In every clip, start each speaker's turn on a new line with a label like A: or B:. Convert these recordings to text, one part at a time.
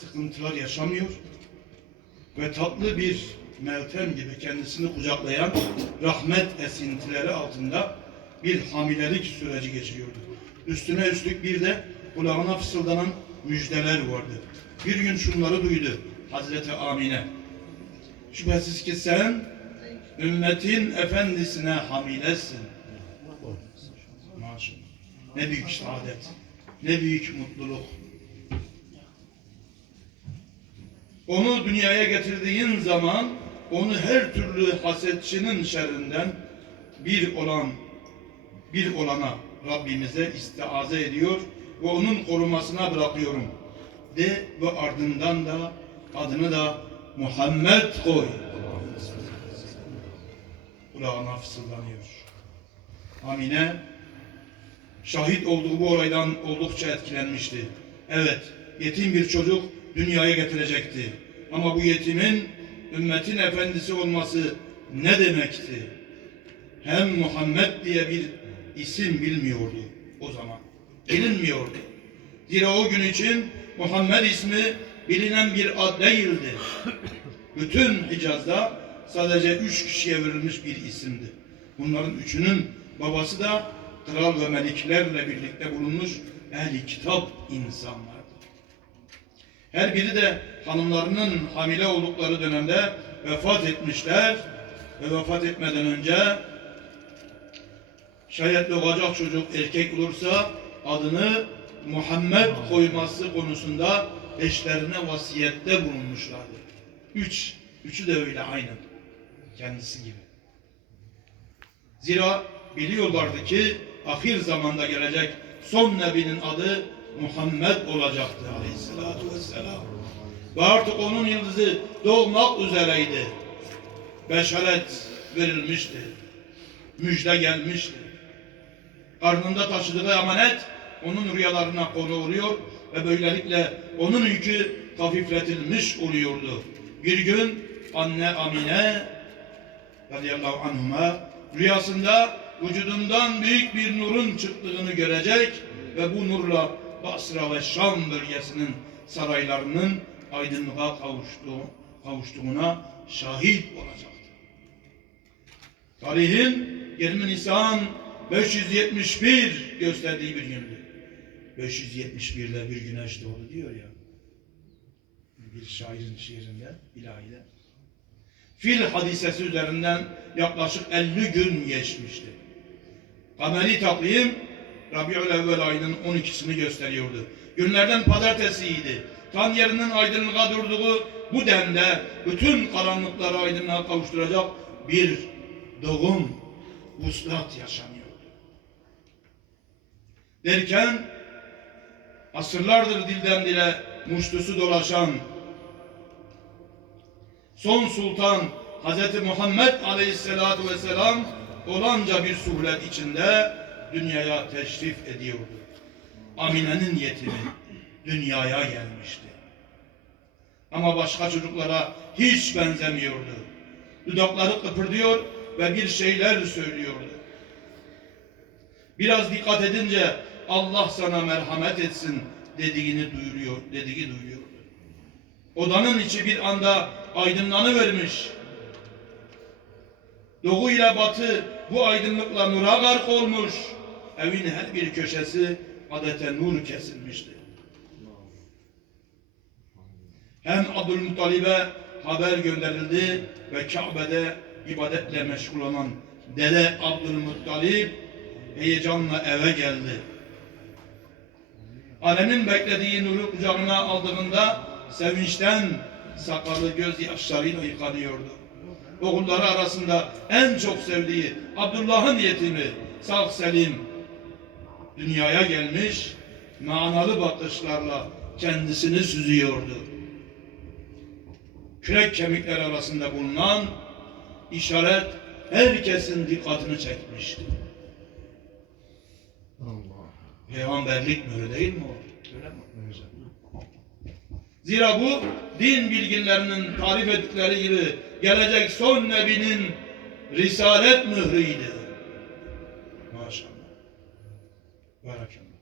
A: sıkıntılar yaşamıyor ve tatlı bir meltem gibi kendisini kucaklayan rahmet esintileri altında bir hamilelik süreci geçiriyordu. Üstüne üstlük bir de kulağına fısıldanan müjdeler vardı. Bir gün şunları duydu Hazreti Amine. Şüphesiz ki sen ümmetin efendisine hamilesin. Maşallah. Ne büyük saadet, ne büyük mutluluk. Onu dünyaya getirdiğin zaman onu her türlü hasetçinin şerrinden bir olan bir olana Rabbimize istiaze ediyor ve onun korumasına bırakıyorum. De ve ardından da adını da Muhammed koy. Kulağına fısıldanıyor. Amine şahit olduğu bu olaydan oldukça etkilenmişti. Evet, yetim bir çocuk dünyaya getirecekti. Ama bu yetimin ümmetin efendisi olması ne demekti? Hem Muhammed diye bir isim bilmiyordu o zaman. Bilinmiyordu. Zira o gün için Muhammed ismi bilinen bir ad değildi. Bütün Hicaz'da sadece üç kişiye verilmiş bir isimdi. Bunların üçünün babası da kral ve meliklerle birlikte bulunmuş ehli kitap insanlardı. Her biri de hanımlarının hamile oldukları dönemde vefat etmişler ve vefat etmeden önce şayet doğacak çocuk erkek olursa adını Muhammed koyması konusunda eşlerine vasiyette bulunmuşlardı. Üç, üçü de öyle aynı. Kendisi gibi. Zira biliyorlardı ki ahir zamanda gelecek son nebinin adı Muhammed olacaktı aleyhissalatu vesselam. Ve artık onun yıldızı doğmak üzereydi. Beşaret verilmişti. Müjde gelmişti. Karnında taşıdığı emanet onun rüyalarına konu oluyor ve böylelikle onun yükü hafifletilmiş oluyordu. Bir gün anne Amine radıyallahu anhuma rüyasında vücudundan büyük bir nurun çıktığını görecek ve bu nurla Basra ve Şam bölgesinin saraylarının aydınlığa kavuştuğu, kavuştuğuna şahit olacaktı. Tarihin 20 Nisan 571 gösterdiği bir gündü. 571'de bir güneş doğdu diyor ya. Bir şairin şiirinde, ilahide. Fil hadisesi üzerinden yaklaşık 50 gün geçmişti. Kameri takvim Rabiül Evvel ayının 12'sini gösteriyordu. Günlerden pazartesiydi. Tan yerinin aydınlığa durduğu bu demde bütün karanlıkları aydınlığa kavuşturacak bir doğum, vuslat yaşanıyordu. Derken asırlardır dilden dile muştusu dolaşan son sultan Hz. Muhammed Aleyhisselatü Vesselam olanca bir suhlet içinde dünyaya teşrif ediyordu. Amine'nin yetimi dünyaya gelmişti. Ama başka çocuklara hiç benzemiyordu. Dudakları kıpırdıyor ve bir şeyler söylüyordu. Biraz dikkat edince Allah sana merhamet etsin dediğini duyuruyor, dediği duyuyordu. Odanın içi bir anda aydınlanıvermiş. Doğu ile batı bu aydınlıkla nura gark olmuş. Evin her bir köşesi adeta nur kesilmişti. Hem Abdülmuttalib'e haber gönderildi ve Kabe'de ibadetle meşgul olan Dede Abdülmuttalib heyecanla eve geldi. Alemin beklediği nuru kucağına aldığında sevinçten sakalı gözyaşlarıyla yıkanıyordu. Oğulları arasında en çok sevdiği Abdullah'ın yetimi sağ selim dünyaya gelmiş manalı bakışlarla kendisini süzüyordu. Kürek kemikler arasında bulunan işaret herkesin dikkatini çekmişti.
B: Allah.
A: Peygamberlik mi öyle değil mi o? Öyle mi? Zira bu din bilginlerinin tarif ettikleri gibi gelecek son nebinin risalet mührüydü. Barakallah.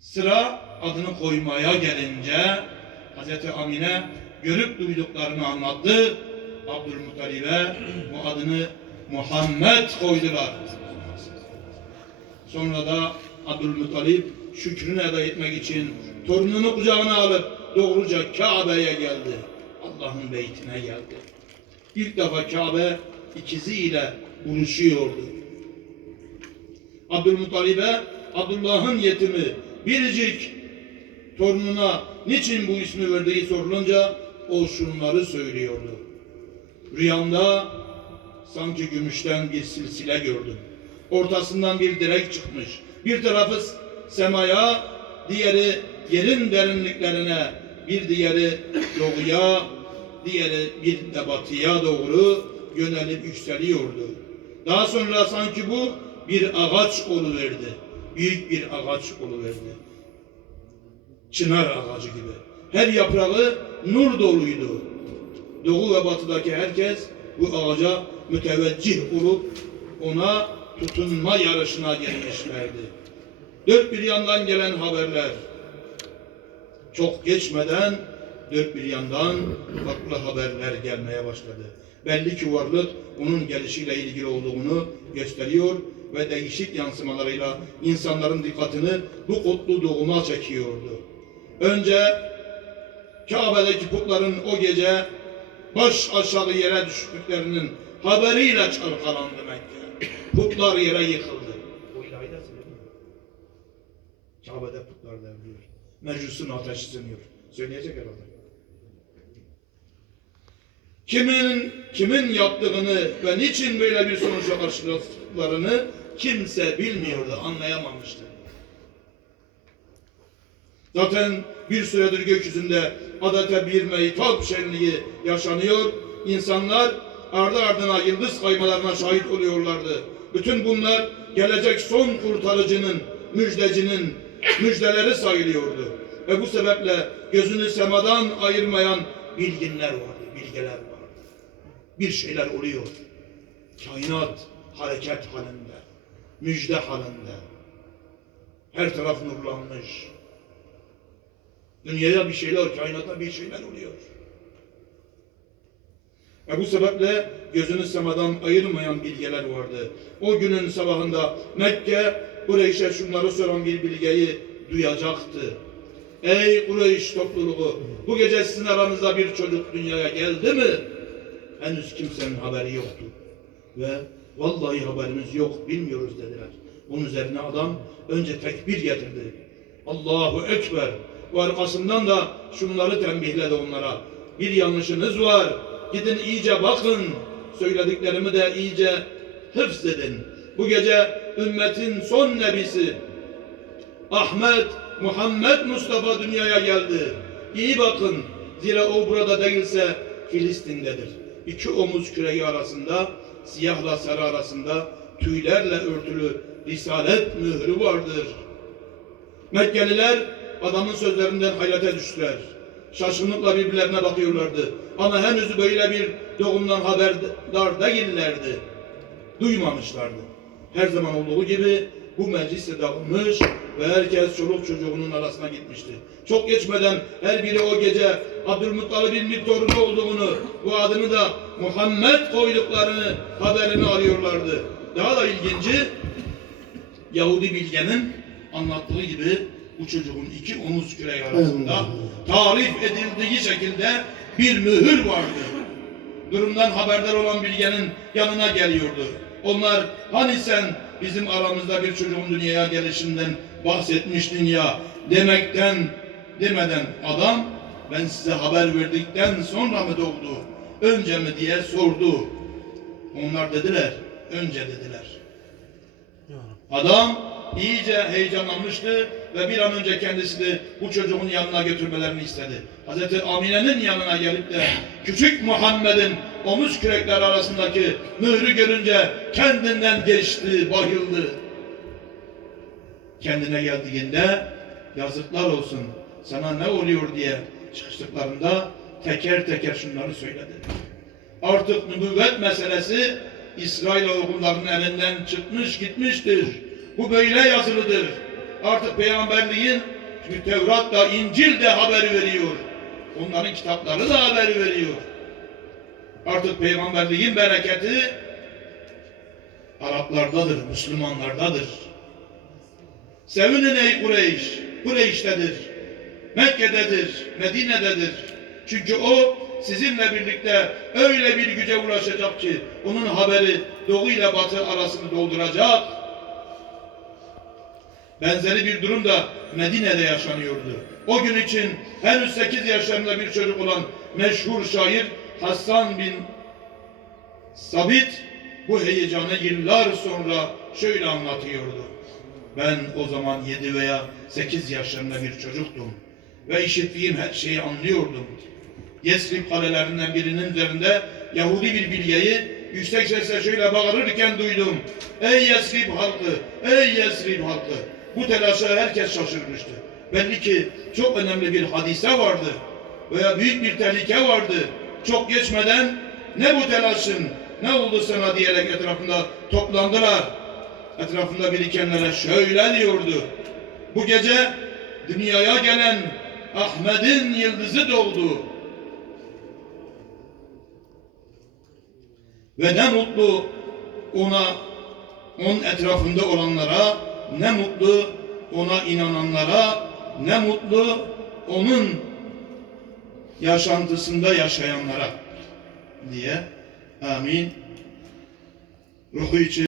A: Sıra adını koymaya gelince Hazreti Amine görüp duyduklarını anlattı. Abdülmuttalib'e bu adını Muhammed koydular. Sonra da Abdülmuttalip şükrünü eda etmek için torununu kucağına alıp doğruca Kabe'ye geldi. Allah'ın beytine geldi. İlk defa Kabe ikiziyle buluşuyordu. Abdülmuttalib'e Abdullah'ın yetimi biricik torununa niçin bu ismi verdiği sorulunca o şunları söylüyordu. Rüyamda sanki gümüşten bir silsile gördüm. Ortasından bir direk çıkmış. Bir tarafı semaya, diğeri yerin derinliklerine, bir diğeri doğuya, diğeri bir de batıya doğru yönelip yükseliyordu. Daha sonra sanki bu bir ağaç oluverdi. Büyük bir ağaç oluverdi. Çınar ağacı gibi. Her yaprağı nur doluydu. Doğu ve batıdaki herkes bu ağaca müteveccih olup ona tutunma yarışına girmişlerdi. Dört bir yandan gelen haberler çok geçmeden dört bir yandan farklı haberler gelmeye başladı. Belli ki varlık onun gelişiyle ilgili olduğunu gösteriyor ve değişik yansımalarıyla insanların dikkatini bu kutlu doğuma çekiyordu. Önce Kabe'deki putların o gece baş aşağı yere düştüklerinin haberiyle çalkalandı Mekke. Putlar yere yıkıldı. O ilahi de. Kabe'de putlar devriliyor. Meclisin ateşi sönüyor. Söyleyecek herhalde. Kimin kimin yaptığını ve niçin böyle bir sonuçla karşıladıklarını kimse bilmiyordu, anlayamamıştı. Zaten bir süredir gökyüzünde adeta bir meytap şenliği yaşanıyor. İnsanlar ardı ardına yıldız kaymalarına şahit oluyorlardı. Bütün bunlar gelecek son kurtarıcının, müjdecinin müjdeleri sayılıyordu. Ve bu sebeple gözünü semadan ayırmayan bilginler vardı, bilgeler vardı. Bir şeyler oluyor. Kainat hareket halinde, müjde halinde. Her taraf nurlanmış. Dünyaya bir şeyler, kainata bir şeyler oluyor. Ve bu sebeple gözünü semadan ayırmayan bilgeler vardı. O günün sabahında Mekke Kureyş'e şunları soran bir bilgeyi duyacaktı. Ey Kureyş topluluğu, bu gece sizin aranızda bir çocuk dünyaya geldi mi? Henüz kimsenin haberi yoktu. Ve vallahi haberimiz yok, bilmiyoruz dediler. Bunun üzerine adam önce tekbir getirdi. Allahu Ekber. Bu arkasından da şunları tembihledi onlara. Bir yanlışınız var. Gidin iyice bakın. Söylediklerimi de iyice hıfz edin. Bu gece ümmetin son nebisi Ahmet Muhammed Mustafa dünyaya geldi. İyi bakın. Zira o burada değilse Filistin'dedir. İki omuz küreği arasında, siyahla sarı arasında tüylerle örtülü risalet mührü vardır. Mekkeliler adamın sözlerinden hayrete düştüler. Şaşkınlıkla birbirlerine bakıyorlardı. Ama henüz böyle bir doğumdan haberdar değillerdi. Duymamışlardı. Her zaman olduğu gibi bu meclise dağılmış ve herkes çoluk çocuğunun arasına gitmişti. Çok geçmeden her biri o gece Abdülmuttalib'in bir torunu olduğunu, bu adını da Muhammed koyduklarını haberini arıyorlardı. Daha da ilginci Yahudi bilgenin anlattığı gibi bu çocuğun iki omuz küreği arasında tarif edildiği şekilde bir mühür vardı. Durumdan haberdar olan bilgenin yanına geliyordu. Onlar hani sen bizim aramızda bir çocuğun dünyaya gelişinden bahsetmiştin ya demekten demeden adam ben size haber verdikten sonra mı doğdu? Önce mi diye sordu. Onlar dediler, önce dediler. Adam iyice heyecanlanmıştı ve bir an önce kendisini bu çocuğun yanına götürmelerini istedi. Hazreti Amine'nin yanına gelip de küçük Muhammed'in omuz kürekler arasındaki mührü görünce kendinden geçti, bayıldı. Kendine geldiğinde yazıklar olsun sana ne oluyor diye çıkıştıklarında teker teker şunları söyledi. Artık nübüvvet meselesi İsrail oğullarının elinden çıkmış gitmiştir. Bu böyle yazılıdır. Artık peygamberliğin çünkü Tevrat da İncil de haber veriyor. Onların kitapları da haber veriyor. Artık peygamberliğin bereketi Araplardadır, Müslümanlardadır. Sevinin ey Kureyş, Kureyş'tedir, Mekke'dedir, Medine'dedir. Çünkü o sizinle birlikte öyle bir güce ulaşacak ki onun haberi doğu ile batı arasını dolduracak. Benzeri bir durum da Medine'de yaşanıyordu. O gün için henüz 8 yaşlarında bir çocuk olan meşhur şair Hasan bin Sabit bu heyecanı yıllar sonra şöyle anlatıyordu. Ben o zaman 7 veya 8 yaşlarında bir çocuktum ve işittiğim her şeyi anlıyordum. Yesrib kalelerinden birinin üzerinde Yahudi bir bilyeyi yüksek sesle şöyle bağırırken duydum. Ey Yesrib halkı, ey Yesrib halkı. Bu telaşa herkes şaşırmıştı. Belli ki çok önemli bir hadise vardı veya büyük bir tehlike vardı. Çok geçmeden ne bu telaşın, ne oldu sana diyerek etrafında toplandılar. Etrafında birikenlere şöyle diyordu. Bu gece dünyaya gelen Ahmet'in yıldızı doğdu. Ve ne mutlu ona, onun etrafında olanlara, ne mutlu ona inananlara, ne mutlu onun yaşantısında yaşayanlara diye. Amin. Ruhu için